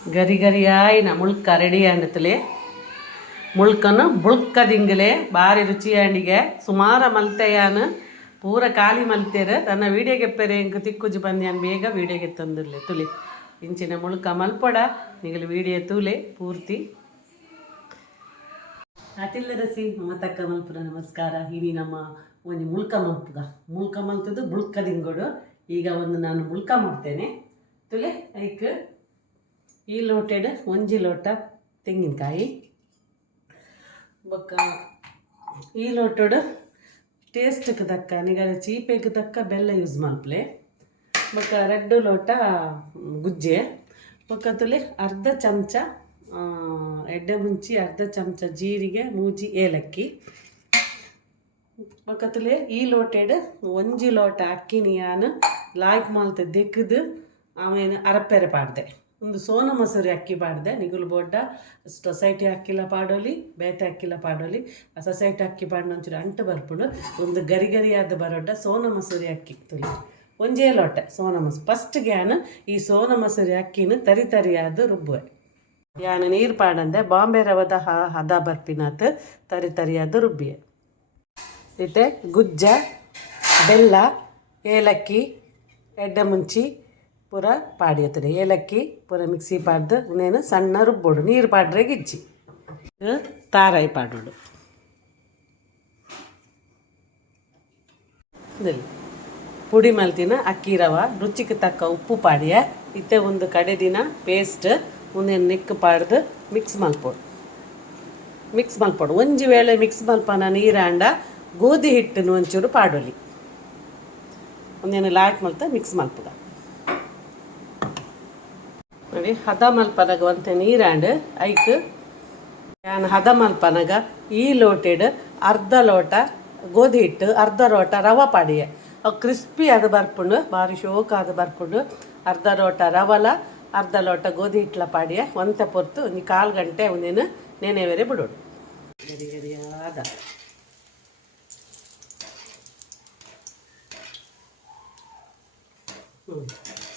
ಗರಿ ಗರಿಯಾಯಿನ ಮುಳ್ಕ ರೆಡಿ ಆಂಡತಲೆ ಮುಳ್ಕನು ಬುಳ್ಕದಿಂಗಲೆ ಬಾರಿ ರುಚಿಯಾಂಡಿಗೆ ಸುಮಾರ ಮಲ್ತೆಯಾನು ಪೂರ ಖಾಲಿ ಮಲ್ತೇರು ತನ್ನ ವೀಡಿಯೋ ಗೆಪ್ಪೆರೆ ಇಂಕ ತಿಕ್ಕುಜಿ ಬಂದ್ಯಾನ್ ಬೇಗ ವೀಡಿಯೋಗೆ ತಂದಿರಲಿ ತುಲಿ ಇಂಚಿನ ಮುಳ್ಕ ಮಲ್ಪೊಡ ನಿಗಲು ವೀಡಿಯೋ ತೂಲೆ ಪೂರ್ತಿ ಅತಿಲ್ಲ ರಸಿ ಮತಕ್ಕ ಮಲ್ಪುರ ನಮಸ್ಕಾರ ಇನಿ ನಮ್ಮ ಒಂದು ಮುಳ್ಕ ಮಲ್ತದ್ದು ಬುಳ್ಕದಿಂಗೋಡು ಈಗ ಒಂದು ನಾನು ಮುಳ್ಕ ಮಾಡ್ತೇನೆ ತುಲೆ ಐಕ್ ಈ ಲೋಟೆಡ್ ಒಂಜಿ ಲೋಟ ತೆಂಗಿನಕಾಯಿ ಬೊಕ್ಕ ಈ ಲೋಟೋಡು ಟೇಸ್ಟ್ಗೆ ತಕ್ಕ ನಿಗಲ ಚೀಪೆಗೆ ತಕ್ಕ ಬೆಲ್ಲ ಯೂಸ್ ಮಲ್ಪಲೆ ಬೊಕ್ಕ 2 ಲೋಟ ಗುಜ್ಜೆ ಬೊಕ್ಕ ತುಲೆ ಅರ್ಧ ಚಮಚ ಎಡ್ಡೆ ಮುಂಚಿ ಅರ್ಧ ಚಮಚ ಜೀರಿಗೆ ಮೂಜಿ ಏಲಕ್ಕಿ ಬೊಕ್ಕ ತುಲೆ ಈ ಲೋಟೆಡ್ ಒಂಜಿ ಲೋಟ ಅಕ್ಕಿನಿ ಯಾನು ಲಾಯ್ಕ್ ಮಾಲ್ತೆ ದೆಕ್ಕದು ಆಮೇಲೆ ಅರಪ್ಪೆರೆ ಪಾಡ್ದೆ ಒಂದು ಸೋನ ಮಸೂರಿ ಅಕ್ಕಿ ಪಾಡ್ದೆ ನಿಗುಲು ಬೋಡ್ಡ ಸೊಸೈಟಿ ಅಕ್ಕಿಲ ಪಾಡೋಲಿ ಬೇತೆ ಅಕ್ಕಿಲ ಪಾಡೋಲಿ ಆ ಸೊಸೈಟಿ ಅಕ್ಕಿ ಪಾಡಿನ ಒಂಚೂರು ಅಂಟು ಬರ್ಪುಡು ಒಂದು ಗರಿ ಗರಿಯಾದ ಬರೋಡ್ಡ ಸೋನ ಮಸೂರಿ ಅಕ್ಕಿ ತುಲಿ ಒಂಜೇ ಲೋಟ ಸೋನ ಮಸೂರಿ ಫಸ್ಟ್ಗೆ ಯಾನು ಈ ಸೋನ ಮಸೂರಿ ಅಕ್ಕಿನ ತರಿಯಾದ ರುಬ್ಬುವೆ ಯಾನು ನೀರು ಪಾಡಂದೆ ಬಾಂಬೆ ರವದ ಹದ ಬರ್ಪಿನಾತ್ ತರಿಯಾದ ರುಬ್ಬಿಯೆ ಇತ್ತೆ ಗುಜ್ಜ ಬೆಲ್ಲ ಏಲಕ್ಕಿ ಎಡ್ಡೆ ಮುಂಚಿ ಪೂರ ಪಾಡಿಯತ್ತದೆ ಏಲಕ್ಕಿ ಪೂರ ಮಿಕ್ಸಿ ಪಾಡ್ದು ಇನ್ನೇನು ಸಣ್ಣ ರುಬ್ಬೋಡು ನೀರು ಪಾಡ್ರೆ ಗಿಜ್ಜಿ ತಾರಾಯಿ ಪಾಡೋಡು ಇದರಲ್ಲಿ ಪುಡಿ ಮಲ್ತಿನ ಅಕ್ಕಿ ರವ ರುಚಿಗೆ ತಕ್ಕ ಉಪ್ಪು ಪಾಡಿಯ ಇತ್ತೆ ಒಂದು ಕಡೆ ದಿನ ಪೇಸ್ಟ್ ಒಂದೇನು ನೆಕ್ ಪಾಡ್ದು ಮಿಕ್ಸ್ ಮಲ್ಪೋಡು ಒಂಜಿ ವೇಳೆ ಮಿಕ್ಸ್ ಮಲ್ಪನ ನೀರಾಂಡ ಗೋಧಿ ಹಿಟ್ಟನ್ನು ಒಂಚೂರು ಪಾಡೋಲಿ ಒಂದೇನು ಲಾಟ್ ಮಲ್ತ ಮಿಕ್ಸ್ ಮಲ್ಪುಗ ನೋಡಿ ಹದ ಮಲ್ಪನಗ ಒಂತೆ ನೀರಾಂಡ್ ಐಕ್ ನಾನು ಹದ ಮಲ್ಪನಗ ಈ ಲೋಟೆಡ್ ಅರ್ಧ ಲೋಟ ಗೋಧಿ ಹಿಟ್ಟು ಅರ್ಧ ಲೋಟ ರವ ಪಾಡಿಯೆ ಅವು ಕ್ರಿಸ್ಪಿ ಅದು ಬರ್ಪುಂಡು ಭಾರಿ ಶೋಕ ಅದು ಬರ್ಪುಂಡು ಅರ್ಧ ಲೋಟ ರವಲ ಅರ್ಧ ಲೋಟ ಗೋಧಿ ಹಿಟ್ಲ ಪಾಡಿಯೆ ಒಂತೆ ಪೊರ್ತು ಒಂದು 1/4 ಗಂಟೆ ಒಂದೇನು ನೆನೆವೇರೆ ಬಿಡೋಡು ಗರಿ ಗರಿಯಾದ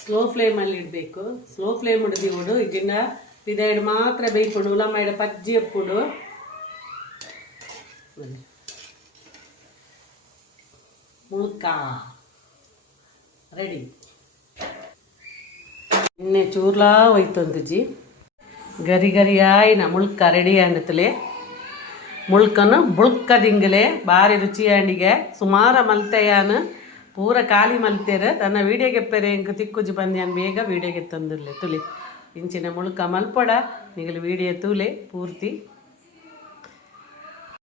ಸ್ಲೋ ಫ್ಲೇಮಲ್ಲಿ ಇಡಬೇಕು ಸ್ಲೋ ಫ್ಲೇಮ್ ಹಿಡಿದಿವಡು ಇದನ್ನ ಇದೆರಡು ಮಾತ್ರ ಬೇಯ್ಕೊಂಡು ಉಲಮ್ಮ ಇಡ ಪಜ್ಜಿ ಎಪ್ಪುಡು ಮುಳ್ಕ ರೆಡಿ ಇನ್ನೆ ಚೂರ್ಲಾ ಹೋಯ್ತಂತಜಿ ಗರಿ ಗರಿಯಾಯಿನ ಮುಳ್ಕ ರೆಡಿ ಆಂಡತಲೆ ಮುಳ್ಕನು ಬುಳ್ಕದಿಂಗಲೆ ಬಾರಿ ರುಚಿಯಾಂಡಿಗೆ ಸುಮಾರ ಮಲ್ತೆಯಾನು ಪೂರ ಖಾಲಿ ಮಲ್ತೇರು ತನ್ನ ವೀಡಿಯೋ ಗೆಪ್ಪೆರೆ ಇಂಕ ತಿಕ್ಕುಜಿ ಬಂದ್ಯಾನ್ ಬೇಗ ವೀಡಿಯೋಗೆ ತಂದಿರಲಿ ತುಲಿ ಇಂಚಿನ ಮುಳ್ಕ ಮಲ್ಪೊಡ ನಿಗಲು ವೀಡಿಯೋ ತೂಲೆ ಪೂರ್ತಿ